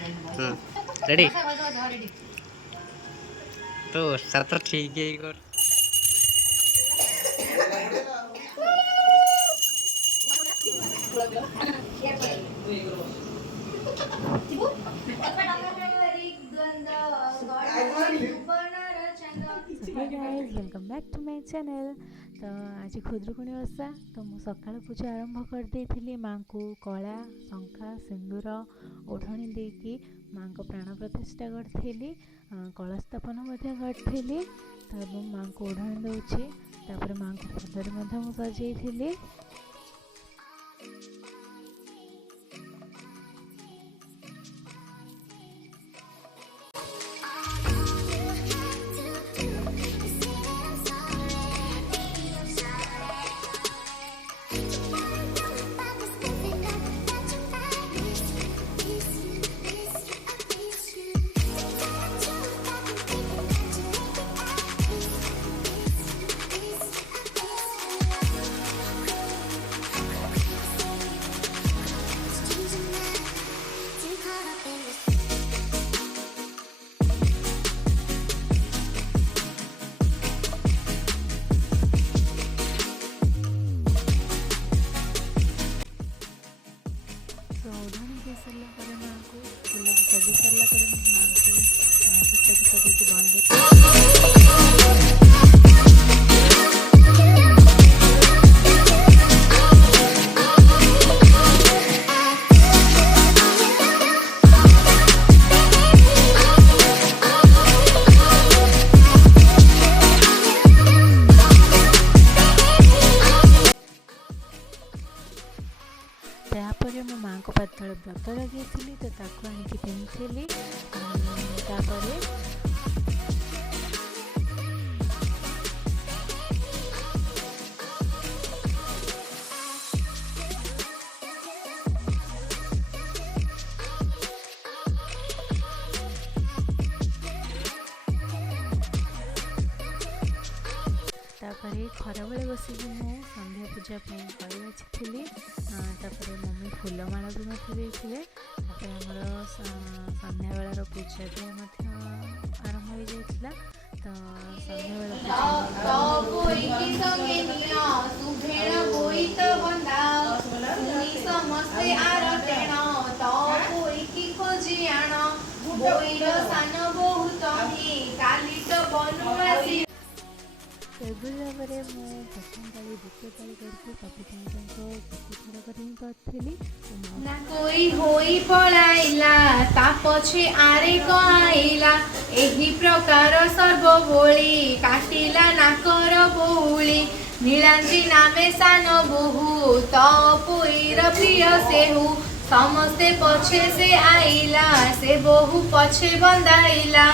Ready तो sir तो ठीक है एक और hey guys welcome back to my channel. तो आज खुदरुकुणी ओषा तो मु सकाळ पूजा आरंभ कर देइथिली। माँ को कला शंखा सिंदूर ओढ़णी देकी माँ को प्राण प्रतिष्ठा करथिली, कलस्थापन मध्य करथिली। तो माँ को ओढ़णी दउछि, तापर माँ को पदरे मध्य मु सजेइथिली। ओढ़णी दे सारा पर माँ को फूल सजे सारा पर माँ को धूप दीप देके बंद तापर मो माँ को पातल व्रत लगे तो ताको आनिकी पिंधि खरा बेले बसिक मुझे संध्या पूजा कर बाछी। मम्मी फूलमाला भी मत देते। आमर संध्या बेलार पूजा भी आरंभ हो जाता। तो संध्या बेला एभली भाव में मुझे प्रथम पाली द्वितीय पाली करके प्रतिथर करी ना कोई होई पळाइला ता पछे आरे कआइला एही प्रकार सर्वबोली काटिला नाकर बौली नीलांद्री नामे सान बहु तो पुईर प्रिय सेहु समस्ते पछे से आइला से बहु पछे बंदाइला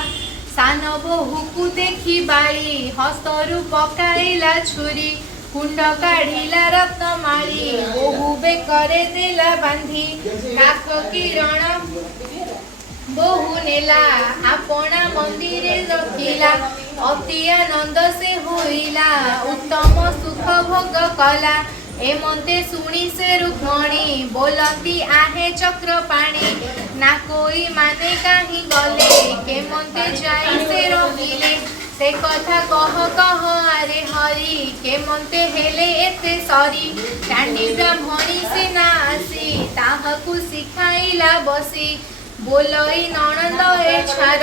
सान बहु को देखी बाई हस्तरु पकाइला छुरी कुंड काढ़िला रत्नमाली बहु बेकरे देला बांधी नाक किरण बहु नेला आपना मंदिरे रखिला अति आनंद से होइला उत्तम सुख भोग कला एमंते सुनी से रुक्मणी बोलती आहे चक्र पाणी ना कोई माने काहि गले केमंते जाई से रहिले से कथा कह आरे हरि केमंते हेले एते सरी चांडी ब्राह्मणी से ना आसी ताहाकु सिखाइला बसी बोलई ननंद ए छार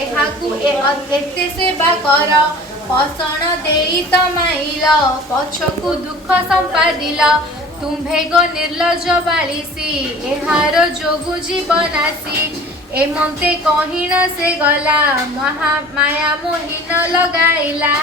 एहाकु एते सेवा कर पसण देई तमाइल पछकु दुख संपादिल तुम्भे गो निर्लज बालिसी एहार जोगु जीवनासी एमंते कहिन से गला महामाया मोहिन लगाइला।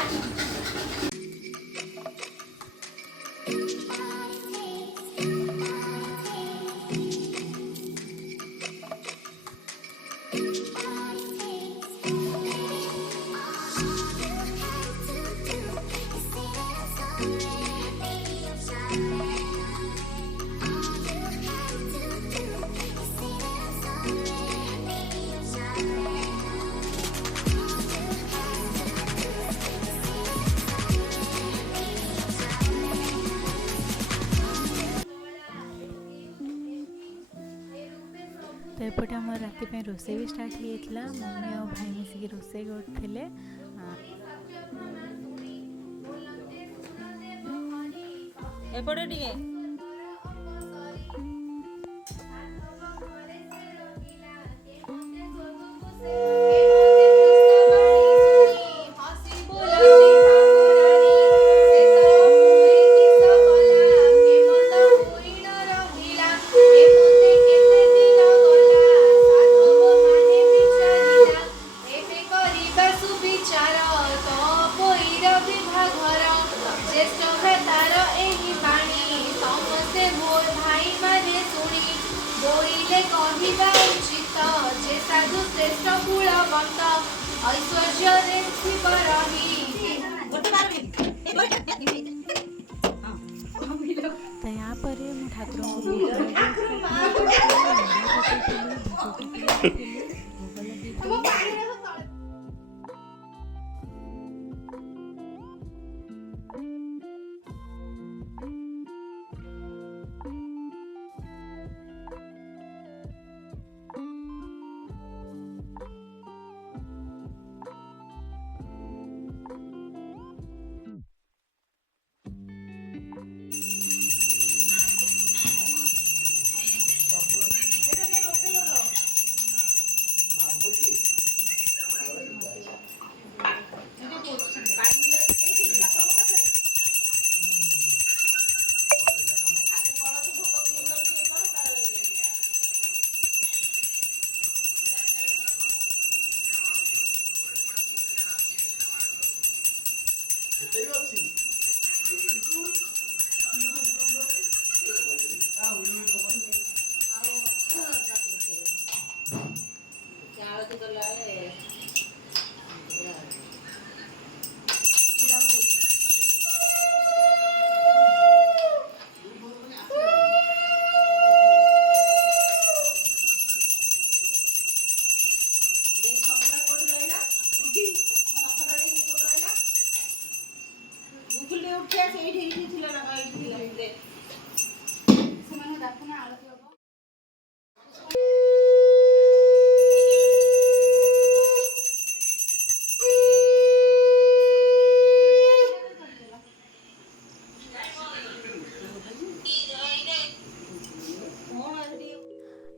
ଏପଟେ ଆମର ରାତି ପାଇଁ रोषे भी स्टार्ट ହେଇଥିଲା। मम्मी और भाई मिसिकी रोषे करथिले। एपटे टिके କହିବା ଉଚିତ ଯେ ସାଧୁ ଶ୍ରେଷ୍ଠ କୁଳବନ୍ତ ଐଶ୍ୱର୍ଯ୍ୟରେ ଶିବ ରହି। तो यहाँ पर मैं ठाकुर को भोग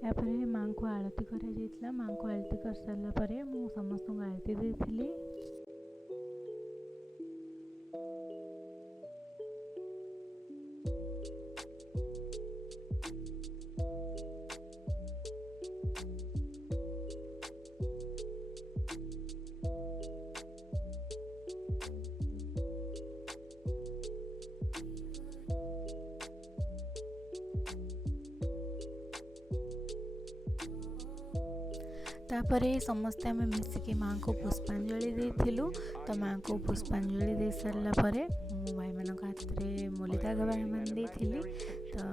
यापर माँ को आरती कर माँ को आरती कर सारा पर मु समस्त आरती देती। तापर समस्ते आम मिसिकी माँ को पुष्पांजलि देथिलु। तो माँ को पुष्पांजलि दे सारा पर मो भाई मान हाथ में मूली दाग भाई मान देथिली। तो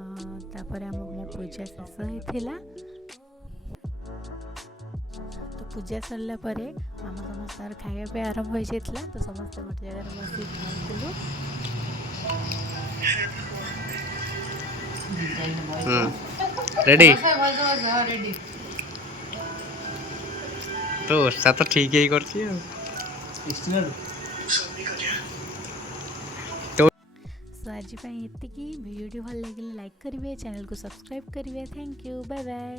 तापर आम मो पूजा शेष होइथिला। तो पूजा सरला पर आम समस्त खाया पे आरंभ हो जाइथिला। तो समस्त गोटे जगह बस खाइलु। रेडी रेडी तो ओषा तो ठीक ही करती है। सो आज भिडियो भल लगे लाइक करेंगे, चैनल को सब्सक्राइब करेंगे। Thank you, bye bye.